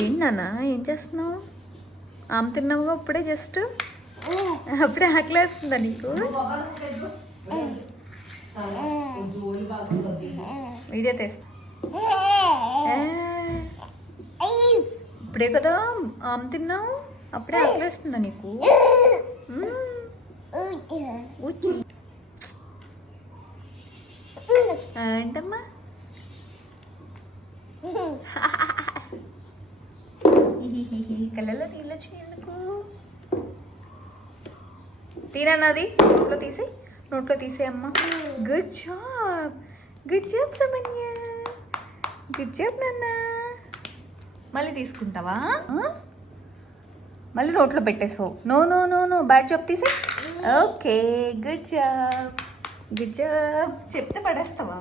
ఏంటన్నా ఏం చేస్తున్నావు? ఆమె తిన్నావుగా ఇప్పుడే, జస్ట్ అప్పుడే ఆకలేస్తుందా నీకు? వీడియో తీస్తా. ఇప్పుడే కదా ఆమె తిన్నావు, అప్పుడే ఆకలేస్తుందా నీకు? ఏంటమ్మా? కళ్ళల్లో నీళ్ళు వచ్చినాయి ఎందుకు? తీరన్నది నోట్లో తీసేయమ్మా. Good job, good job Samanya, good job నాన్న. మళ్ళీ తీసుకుంటావా? మళ్ళీ నోట్లో పెట్టేసావు. No no no no, bad job తీసే. Okay, good job, good job. చెప్తే పడేస్తావా?